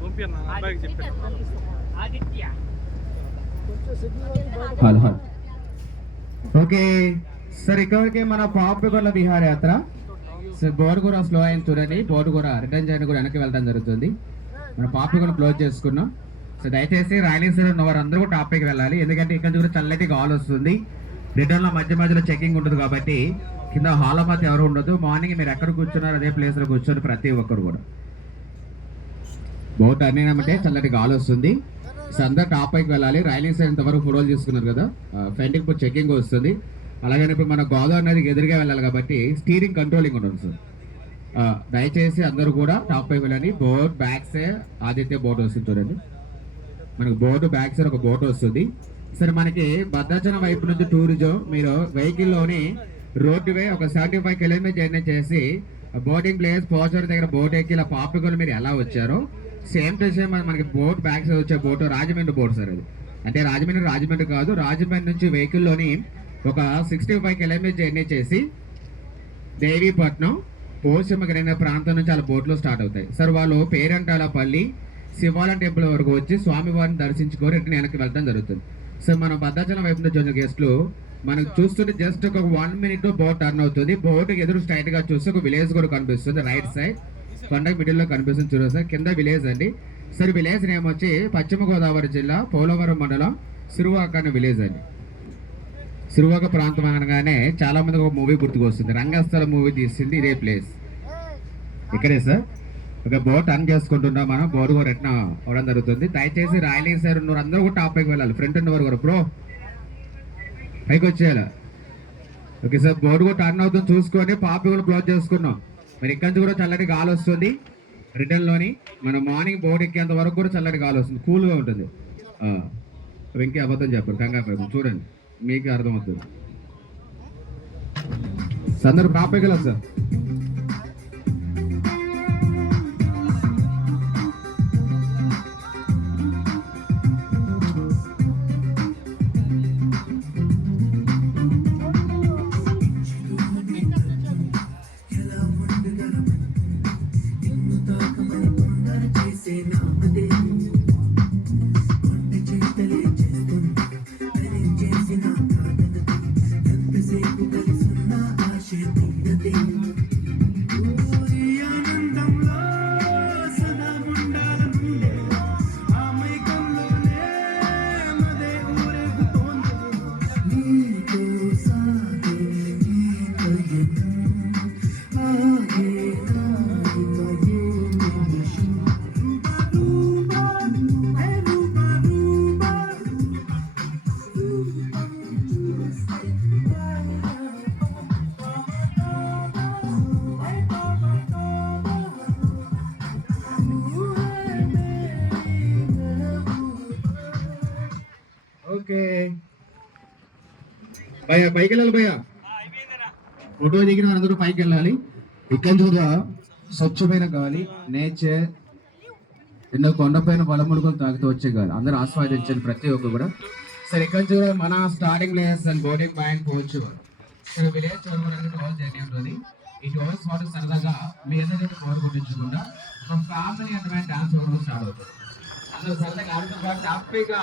పంపియన్న అబ్బాయికి చెప్పాను Aditya hello hello okay. Sir ఇక్కడికి మన పాపికొండ విహారయాత్ర సార్ బోర్డు కూడా స్లో అయింది చూడండి బోర్డు కూడా రిటర్న్ చేయడం కూడా వెనక్కి వెళ్ళడం జరుగుతుంది. మన పాపికొండ క్లోజ్ చేసుకున్నాం. సో దయచేసి రాయలసీమ ఉన్న వారు అందరూ కూడా టాపిక్ వెళ్ళాలి. ఎందుకంటే ఇక్కడ నుంచి కూడా చల్లటి గాలి వస్తుంది. రిటర్న్లో మధ్య మధ్యలో చెకింగ్ ఉంటుంది కాబట్టి కింద హాల్ మధ్య ఎవరు ఉండదు. మార్నింగ్ మీరు ఎక్కడ కూర్చున్నారు అదే ప్లేస్లో కూర్చొని ప్రతి ఒక్కరు కూడా. బోట్ అంటే చల్లటి గాలి వస్తుంది. సో అందరు టాప్ పైకి వెళ్ళాలి. రైలింగ్ సైడ్ ఇంతవరకు ఫోటోలు తీసుకున్నారు కదా. ఫ్రంట్కి ఇప్పుడు చెకింగ్ వస్తుంది. అలాగే ఇప్పుడు మన గోదావరి నదికి ఎదురుగా వెళ్ళాలి కాబట్టి స్టీరింగ్ కంట్రోలింగ్ ఉంటుంది సార్. దయచేసి అందరూ కూడా టాప్ పైకి వెళ్ళండి. బోట్ బ్యాక్ ఆదిత్య బోట్ వస్తుంది చూడండి. మనకు బోటు బ్యాక్ సైడ్ ఒక బోట్ వస్తుంది. సరే మనకి భద్రాచలం వైపు నుంచి టూరిజం మీరు వెహికల్లోని రోడ్డు వే ఒక సెవెంటీ ఫైవ్ కిలోమీటర్ జర్నీ చేసి బోటింగ్ ప్లేస్ పోచర్ దగ్గర బోట్ ఎక్కి ఇలా పాపికలు మీరు ఎలా వచ్చారో సేమ్ టు సేమ్ మనకి బోట్ బ్యాక్ సైడ్ వచ్చే బోట్ రాజమండ్రి బోట్ సార్ అది. అంటే రాజమండ్రి రాజమండ్రి కాదు రాజమండ్రి నుంచి వెహికల్లోని ఒక సిక్స్టీ ఫైవ్ కిలోమీటర్ జర్నీ చేసి దేవీపట్నం పోచమ్మగిరి ప్రాంతం నుంచి వాళ్ళ బోట్లో స్టార్ట్ అవుతాయి. సార్ వాళ్ళు పేరంటాలపల్లి శివాలయం టెంపుల్ వరకు వచ్చి స్వామివారిని దర్శించుకొని రిటర్న్ వెనక్కి వెళ్ళడం జరుగుతుంది. సో మన భద్రాచలం వైపు నుంచి వచ్చిన గెస్ట్లు మనకు చూస్తుంటే జస్ట్ ఒక వన్ మినిట్ బోట్ టర్న్ అవుతుంది. బోట్ ఎదురు స్ట్రైట్గా చూస్తే ఒక విలేజ్ కూడా కనిపిస్తుంది రైట్ సైడ్ కొండకి మిడిల్లో కనిపిస్తుంది చూడండి సార్. కింద విలేజ్ అండి. సార్ విలేజ్ నేమ్ వచ్చి పశ్చిమ గోదావరి జిల్లా పోలవరం మండలం సిరువాక అనే విలేజ్ అండి. సిరువాక ప్రాంతం అనగానే చాలా మంది ఒక మూవీ గుర్తుకొస్తుంది. రంగస్థల మూవీ తీసింది ఇదే ప్లేస్. ఇక్కడే సార్. ఒక బోట్ టర్న్ చేసుకుంటున్నాం మనం. బోర్డు కూడా రిటర్న్ అవ్వడం జరుగుతుంది. దయచేసి రాయలింగ్ సార్ ఉన్నారు అందరూ కూడా టాప్ పైకి వెళ్ళాలి. ఫ్రంట్ ఉన్నవారు కూడా. బ్రో పైకి వచ్చేయాలి? ఓకే సార్ బోర్డు కూడా టర్న్ అవుతుంది. చూసుకొని పాపి కూడా క్లోజ్ చేసుకున్నాం. మరి ఇక్కడి నుంచి కూడా చల్లటి గాలి వస్తుంది. రిటర్న్లోని మనం మార్నింగ్ బోర్డు ఎక్కేంత వరకు కూడా చల్లటి గాలి వస్తుంది. కూల్గా ఉంటుంది. వెంకీ అబద్ధం చెప్పండి. కంగారు చూడండి. మీకు అర్థమవుతుంది. సార్, ప్రాపేకలు సార్. ఓకే. భయ్యా పైకి వెళ్ళాలి భయ్యా. ఫోటో దిగిన అందరూ పైకి వెళ్ళాలి ఇక్కడ చూద్దా స్వచ్ఛమైన గాలి నేచర్ ఎన్నో కొండపైన బలముడుకొని తాగుతూ వచ్చే గాలి. అందరూ ఆస్వాదించండి ప్రతి ఒక్కరు కూడా. సరే ఇక్కడ చూడ మన starting place and boarding point పోవచ్చు. ఇక్కడ విలేజ్ చదువుకోవడానికి రోజు జర్నీ ఉంటుంది ఈ టోల్స్ వాటి సరదాగా మీ అందరికీ కోరు కొట్టించకుండా ఒక ఫ్యామిలీ అందమైన డాన్స్ ప్రోగ్రామ్ స్టార్ట్ అవుతుంది. అందరూ సరదాగా ఆడుతూ హ్యాపీగా.